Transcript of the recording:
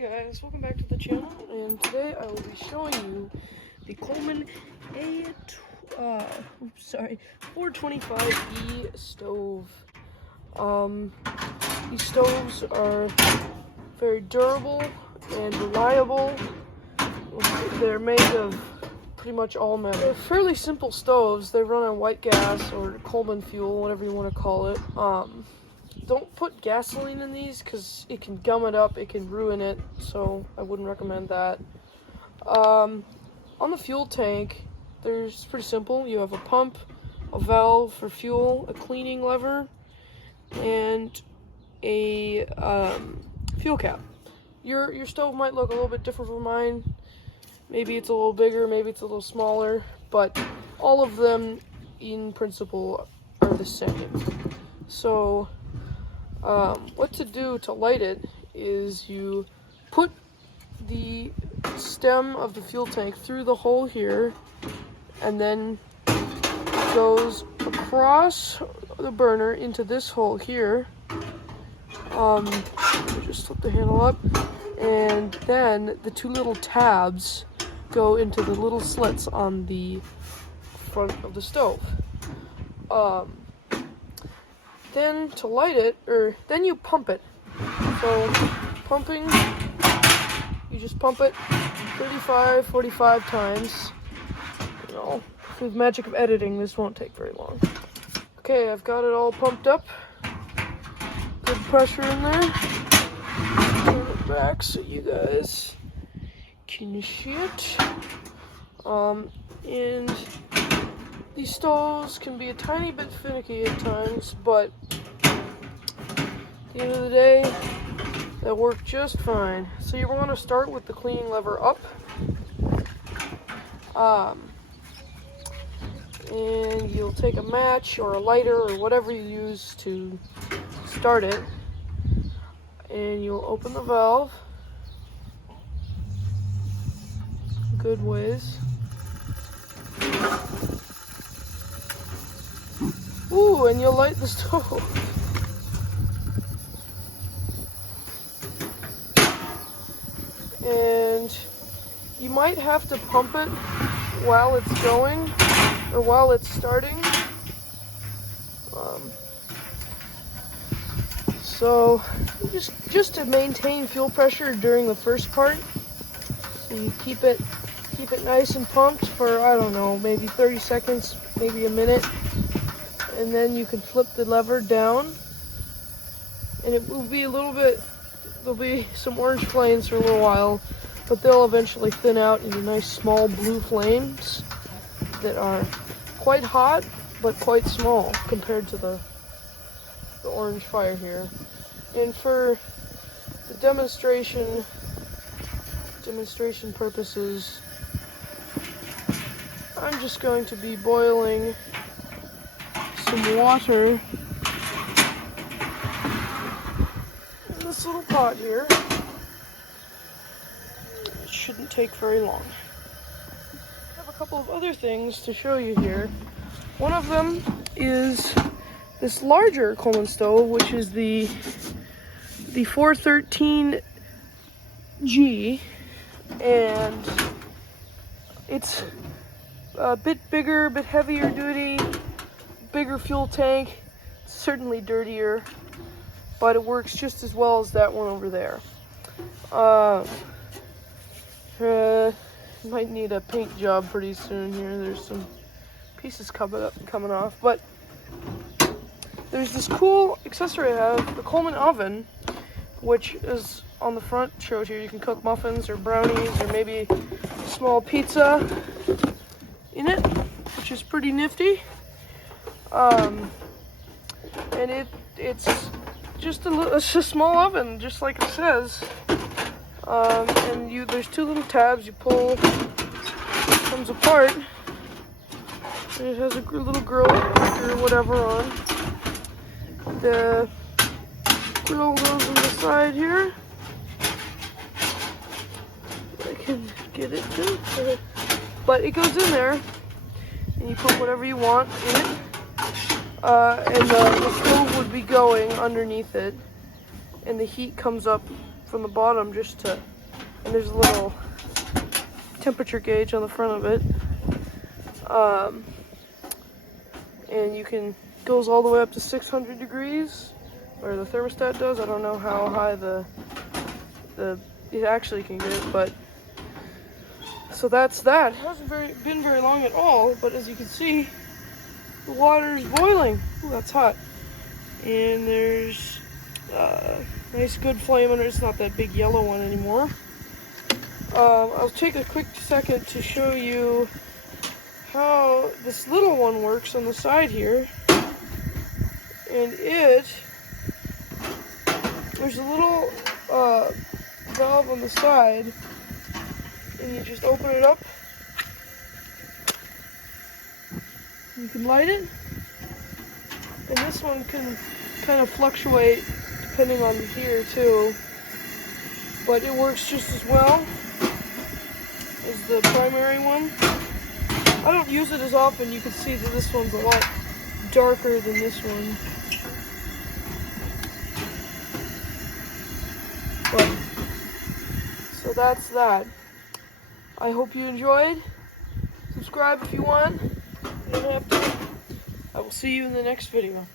Hey guys, welcome back to the channel, and today I will be showing you the Coleman 425E stove. These stoves are very durable and reliable. They're made of pretty much all metal. They're fairly simple stoves. They run on white gas or Coleman fuel, whatever you want to call it. Don't put gasoline in these because it can gum it up, it can ruin it, so I wouldn't recommend that. On the fuel tank, it's pretty simple. You have a pump, a valve for fuel, a cleaning lever, and a fuel cap. Your stove might look a little bit different from mine. Maybe it's a little bigger, maybe it's a little smaller, but all of them in principle are the same. So what to do to light it is you put the stem of the fuel tank through the hole here, and then it goes across the burner into this hole here. Just flip the handle up, and then the two little tabs go into the little slits on the front of the stove. Then to light it, then you pump it. So pumping, you just pump it 35, 45 times. You know, through the magic of editing, this won't take very long. Okay, I've got it all pumped up. Good pressure in there. Turn it back so you guys can see it. And these stoves can be a tiny bit finicky at times, but at the end of the day, they'll work just fine. So you want to start with the cleaning lever up. And you'll take a match or a lighter or whatever you use to start it. And you'll open the valve good ways. Ooh, and you'll light the stove. And you might have to pump it while it's going, or while it's starting. So just to maintain fuel pressure during the first part, so you keep it nice and pumped for, I don't know, maybe 30 seconds, maybe a minute. And then you can flip the lever down, and it will be there'll be some orange flames for a little while, but they'll eventually thin out into nice small blue flames that are quite hot, but quite small compared to the orange fire here. And for the demonstration purposes, I'm just going to be boiling some water in this little pot here. It shouldn't take very long. I have a couple of other things to show you here. One of them is this larger Coleman stove, which is the 413G, and it's a bit bigger, a bit heavier duty, bigger fuel tank, certainly dirtier, but it works just as well as that one over there. Might need a paint job pretty soon here. There's some pieces coming off, but there's this cool accessory I have, the Coleman oven, which is on the front, shows here you can cook muffins or brownies or maybe a small pizza in it, which is pretty nifty. And it's just it's a small oven, just like it says. And there's two little tabs you pull, it comes apart, and it has a little grill or whatever on. The grill goes on the side here. I can get it too, but it goes in there, and you put whatever you want in it. And the stove would be going underneath it, and the heat comes up from the bottom just to, and there's a little temperature gauge on the front of it. And you can, goes all the way up to 600 degrees, or the thermostat does. I don't know how high it actually can get, but so that's that. It hasn't been very long at all, but as you can see, the water is boiling. Ooh, that's hot. And there's nice good flame under it. It's not that big yellow one anymore. I'll take a quick second to show you how this little one works on the side here. And there's a little valve on the side, and you just open it up. You can light it, and this one can kind of fluctuate depending on here too, but it works just as well as the primary one. I don't use it as often. You can see that this one's a lot darker than this one. But, so that's that. I hope you enjoyed. Subscribe if you want. You don't have to. I will see you in the next video.